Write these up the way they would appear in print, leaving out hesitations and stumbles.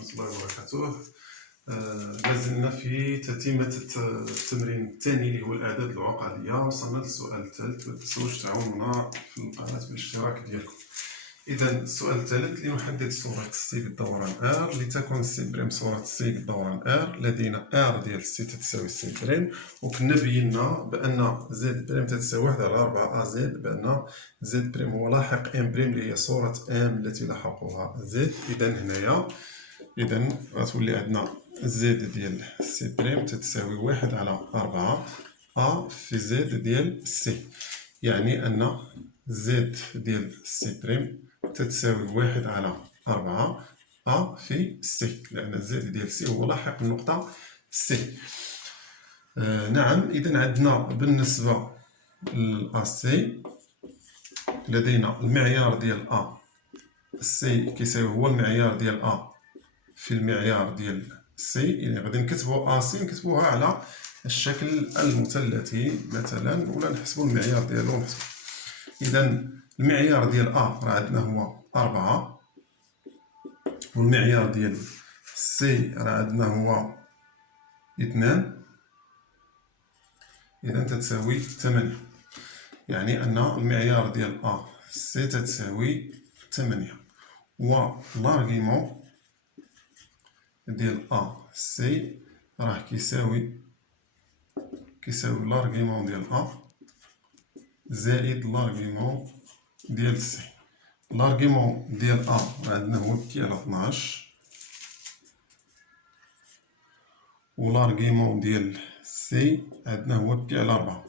ورحمة الله وبركاته. لازلنا في تتمة التمرين الثاني اللي هو الأعداد العقدية. وصلنا للسؤال الثالث. متنساوش تعاونونا في القناة بالاشتراك ديالكم. إذا السؤال الثالث: لنحدد صورة سي بالدوران R لتكون سي بريم صورة سي بالدوران R. لدينا R ديال سي تتساوي سي بريم، وكنا بينا بأن زد بريم تتساوي 1 على 4 زد، بأن زد بريم هو لاحق ام بريم اللي هي صورة ام التي لاحقها زد. إذا هنايا غتولي عندنا زد ديال سي بريم تتساوي 1 على 4 أ في زد ديال سي، يعني أن زد ديال سي بريم تتساوي 1 على 4 أ في سي، لأن زد ديال سي هو لاحق النقطة سي. نعم، إذا عندنا بالنسبة لأ سي لدينا المعيار ديال أ سي كيساوي هو المعيار ديال أ في المعيار ديال سي. يعني غادي نكتبو أ سي نكتبوها على الشكل المثلثي مثلا، ولا نحسبو المعيار ديالو ونحسبو. إذا المعيار ديال أ راه عندنا هو 4، والمعيار ديال سي راه عندنا هو 2، إذا تتساوي 8. يعني أن المعيار ديال أ سي تتساوي 8، و لارغيمون ديال أ سي راه كيساوي لارغيمون ديال أ زائد لارغيمون ديال سي. لارغيمون ديال أ عندنا هو بي على 12، و لارغيمون ديال سي عندنا هو بي على 4.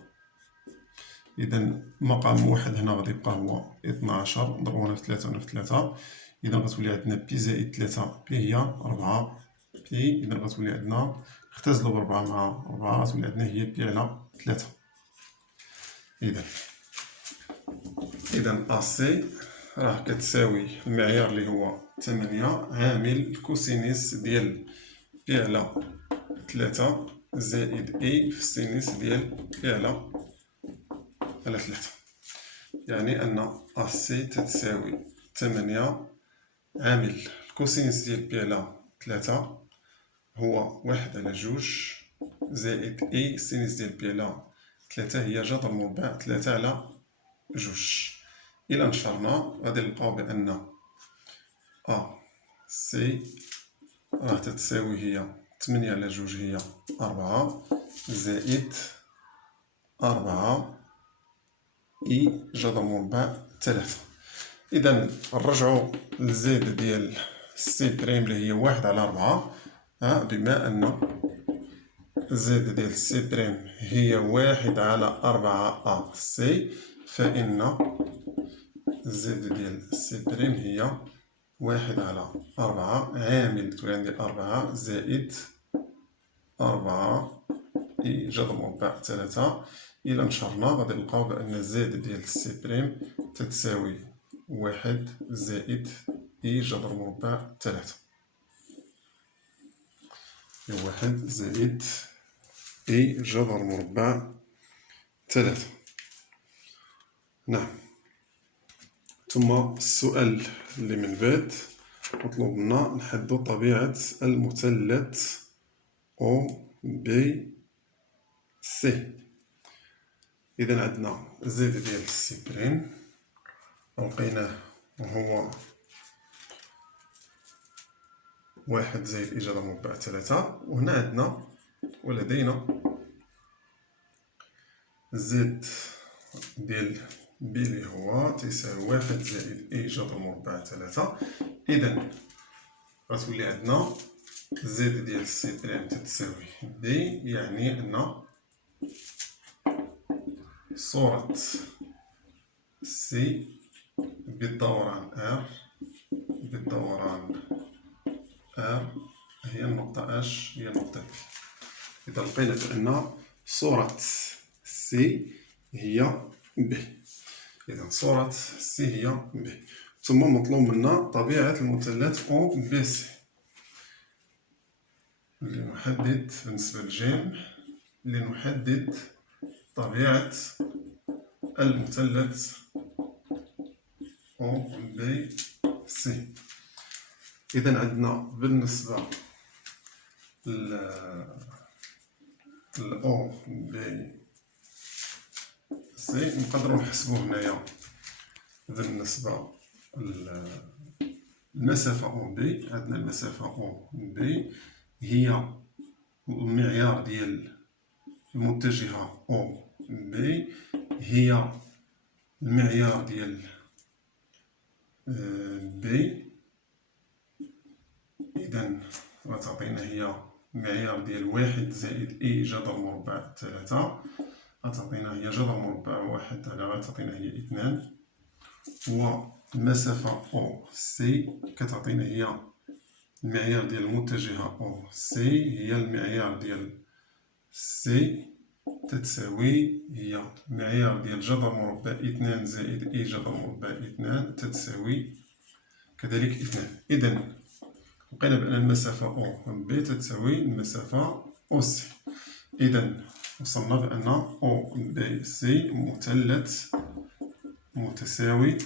إذا مقام واحد هنا غادي يبقى هو 12 نضربوها في 3 في 3، إذا غتولي عندنا بي زائد 3 بي هي 4 بي. إذا غتولي عندنا اختزلو ب4 مع 4 غتولي عندنا هي بي على 3. إذا أ سي راه كتساوي المعيار اللي هو 8 عامل الكوسينيس ديال بي على 3 زائد اي في السينيس ديال بي على 3. يعني أن أ سي تتساوي 8 عامل الكوسينيس ديال بي على 3 هو 1 على 2 زائد اي السينيس ديال بي على 3 هي جذر مربع 3 على 2. إلا نشرنا غادي نلقاو بأن أ سي راه تتساوي هي 8 على 2 هي 4 زائد 4 إي جذر مربع 3. إذا نرجعو لزد ديال سي بريم اللي هي 1 على 4. بما أن زد ديال سي بريم هي 1 على 4 أ سي، فإن زد ديال سي بريم هي 1 على 4 عامل تولي عندي 4 زائد 4 إي جذر مربع 3. إلا نشرنا غادي نلقاو بأن زد ديال سي بريم تتساوي 1 زائد إي جذر مربع 3. 1 زائد إي جذر مربع 3. نعم. ثم السؤال اللي من بعد مطلوب منا نحدو طبيعة المثلث أو بي سي. إذا عندنا زد ديال سي بريم لقيناه هو 1 زائد إي جذر مربع 3، وهنا عندنا ولدينا زد ديال بي اللي هو تساوي 1 زائد إي جذر مربع 3. إذا غتولي عندنا زد ديال سي بريم تتساوي بي، يعني أن صورة سي بالدوران ار هي النقطة اش هي النقطة بي. إذا لقينا بأن صورة سي هي بي، إذا صورة سي هي بي. ثم مطلوب منا طبيعة المثلث أو بي سي. لنحدد بالنسبة للجيم لنحدد طبيعة المثلث أو بي سي. إذا عندنا بالنسبة أو بي سي نقدرو نحسبو هنايا بالنسبة المسافة أو بي. عندنا المسافة أو بي هي المعيار ديال المتجهة أو بي هي المعيار ديال بي. إذا غتعطينا هي المعيار ديال 1 زائد إي جذر مربع 3 غتعطينا هي جذر مربع 1 على غتعطينا هي 2. والمسافة أو سي كتعطينا هي المعيار ديال المتجهة أو سي هي المعيار ديال سي تتساوي هي معيار ديال جذر مربع 2 زائد إي جذر مربع 2 تتساوي كذلك 2. إذا لقينا بأن المسافة أو بي تتساوي المسافة أو سي. إذا وصلنا بأن أو بي سي مثلث متساوي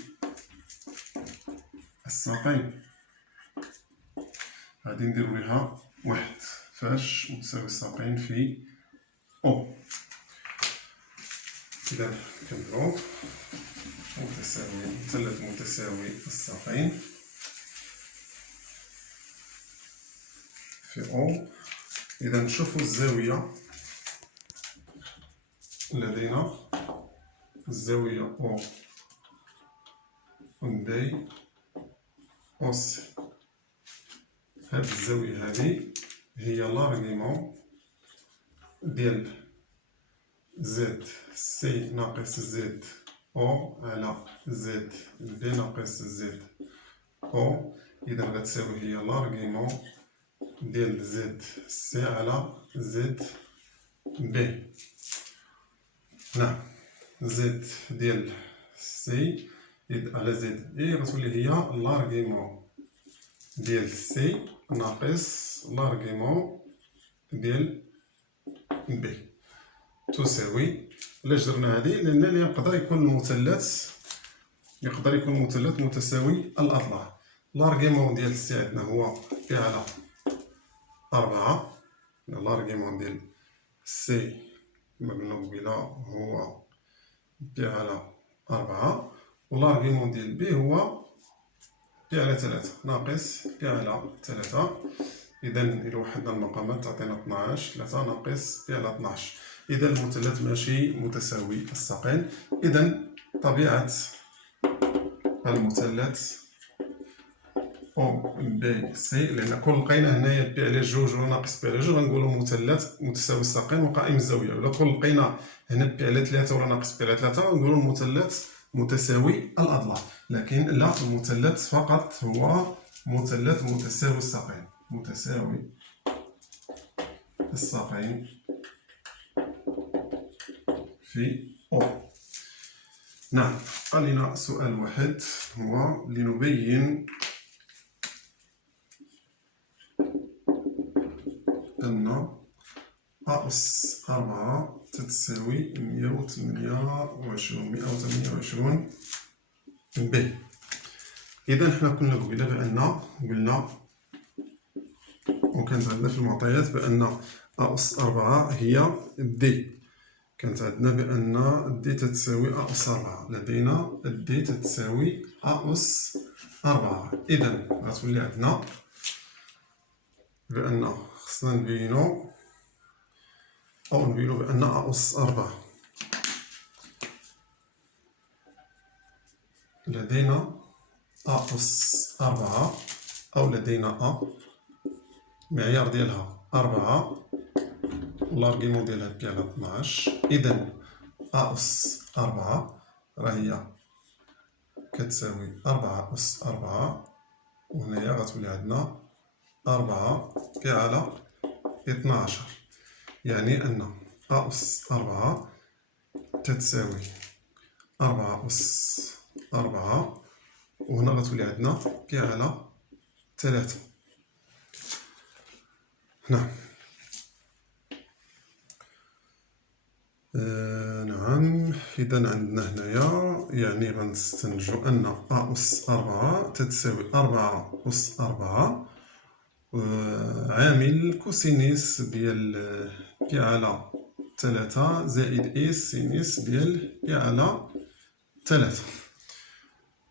الساقين. غادي نديرو ليها 1 فاش متساوي الساقين في أو. إذا كنبداو متساوي مثلث متساوي الساقين في أو. إذا نشوفو الزاوية لدينا الزاوية أو بي أو سي. هاد الزاوية هادي هي لارغيمون ديال زد سي ناقص زد أو على زد بي ناقص زد أو. إذا غتساوي هي لارغيمون ديال زد سي على زد بي. نعم زد ديال سي على زد اي غتولي هي لارغيمون ديال سي ناقص لارغيمون ديال بي تساوي. علاش درنا هادي؟ لأن يقدر يكون المثلث متساوي الأضلاع. لارغيمون ديال سي عندنا هو بي على 4. لارغيمون ديال سي كما قلنا قبيله هو بي على 4 ولارغيمون ديال بي هو بي على 3 ناقص بي على 3. إذا إلا وحدنا المقامات تعطينا 12 3 ناقص بي على 12. إذا المثلث ماشي متساوي الساقين. إذا طبيعة المثلث أو بي سي لأن كون لقينا هنايا بي على 2 وناقص بي على 2 غنقولو مثلث متساوي الساقين وقائم الزاوية. ولا كون لقينا هنا بي على 3 ولا ناقص بي على 3 غنقولو المثلث متساوي الأضلاع. لكن لا، المثلث فقط هو مثلث متساوي الساقين. متساوي الساقين في أو. نعم بقى لينا سؤال واحد هو لنبين أن أس 4 تتساوي 128 بي. إذا حنا كنا قبيله بأن قلنا وكانت عندنا في المعطيات بأن أس 4 هي دي. كانت عندنا بأن دي تتساوي أس 4. لدينا دي تتساوي أس 4. إذا غتولي عندنا بأن خصنا نبينو بأن أس 4 لدينا أس 4 أو لدينا معيار ديالها 4 والارغيمون ديالها بي على 12. إذا أس 4 راهي كتساوي 4 أس 4 وهنايا غتولي عندنا 4 بي على 12. يعني أن أس 4 تتساوي 4 أس 4 وهنا غتولي عندنا بي على 3. نعم نعم إذا عندنا هنايا يعني غنستنتجو أن أ أس 4 تتساوي 4 أس 4 عامل كوسينيس ديال بي على 3 زائد إيس سينيس ديال بي على 3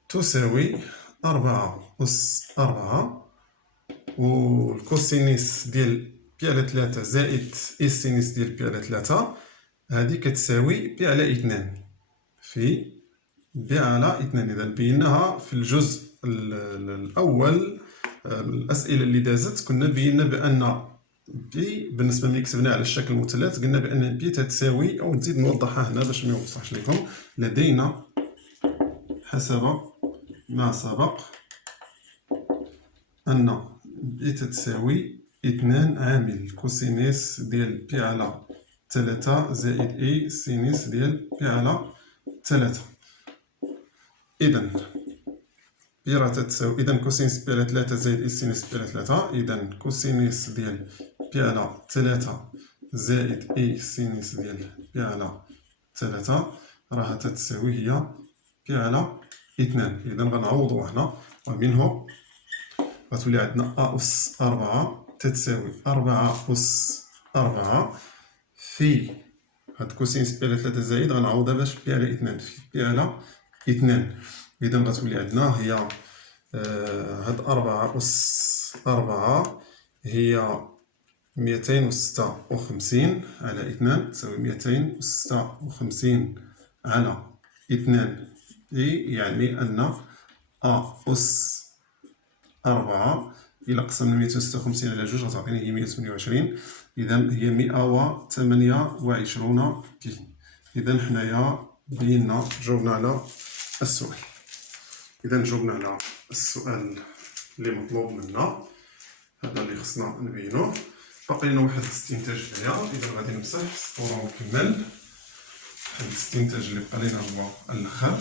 تساوي 4 أس 4 والكوسينيس ديال بي على 3 زائد إيس سينيس ديال بي على 3 هادي كتساوي بي على 2 في بي على 2. إذا بيناها في الجزء الأول الأسئلة اللي دازت كنا بينا بأن بي بالنسبة ملي كتبنا على الشكل المثلث قلنا بأن بي تتساوي، أو نزيد نوضحها هنا باش ما يوضحش لكم، لدينا حسب ما سبق أن بي تتساوي 2 عامل كوسينيس ديال بي على 3 زائد إي سينيس ديال بي على 3. إذا بي راه تتساوي، إذا كوسينيس بي على 3 زائد إي سينيس بي على 3، إذا كوسينيس ديال بي على 3 زائد إي سينيس ديال بي على 3 راها تتساوي هي بي على 2. إذا غنعوضو هنا ومنه غتولي عندنا أ أس 4 تتساوي 4 أس 4 في هاد كوسينس بي على 3 زائد غنعوضها باش بي على 2 في بي على 2. إذا غتولي عندنا هي هاد 4 أس 4 هي 256 على 2 تساوي 256 على 2 يعني أن أ أس 4 إلا قسمنا 256 على 2 غتعطينا هي 128. إذا هي 128 بي. إذا حنايا بينا جاوبنا على السؤال. إذا جاوبنا على السؤال اللي مطلوب منا، هذا اللي خصنا نبينوه. باقي لنا واحد الاستنتاج هنايا، إذا غادي نمسح السطورة ونكمل. هاد الاستنتاج اللي بقى لينا هو الآخر.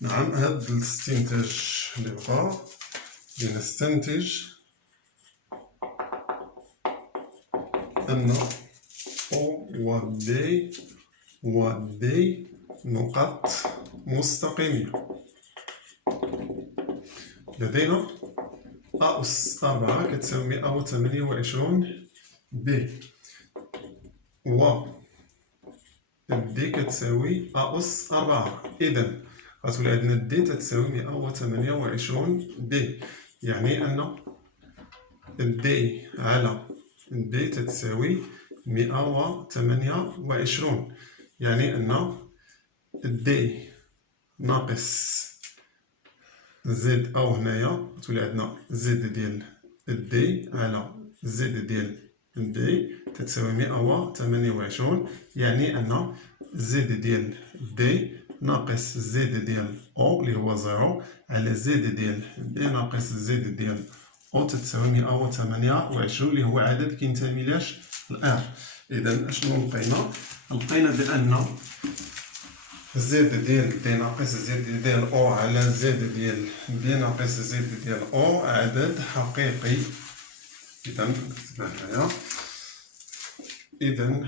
نعم، هاد الاستنتاج اللي بقى لنستنتج أن أو و دي نقط مستقيمية. لدينا أ أس 4 كتساوي 128 بي و دي كتساوي أ أس 4. إذا غتولي عندنا دي تتساوي 128 بي، يعني أن دي على دي تتساوي 128، يعني أن دي ناقص زد، أو هنايا تولي عندنا زد ديال دي على زد ديال دي تتساوي 128، يعني أن زد ديال دي ناقص زد ديال أو اللي هو 0 على زد ديال دي ناقص زد ديال أو تتساوي 128 اللي هو عدد كينتمي لاش لآر. إذا أشنو لقينا؟ لقينا بأن زد ديال دي ناقص زد ديال أو على زد ديال دي ناقص زد ديال أو عدد حقيقي. إذا نكتبها هنايا. إذا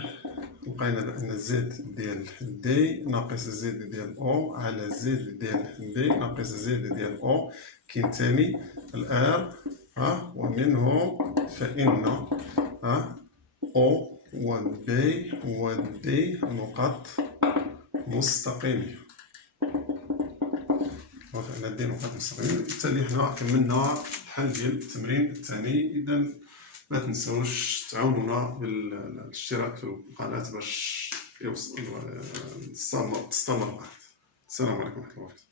لقينا بأن زد ديال دي ناقص زد ديال أو على زد ديال دي ناقص زد ديال أو كينتمي لآر، ومنه فإن أو و بي و دي نقط مستقيمية. وفعلا دي نقط مستقيمية. بالتالي حنا كملنا الحل ديال التمرين الثاني. إذا ما تنسوش تعاونونا بالاشتراك في القناة باش تستمر القناة. السلام عليكم ورحمة الله وبركاته.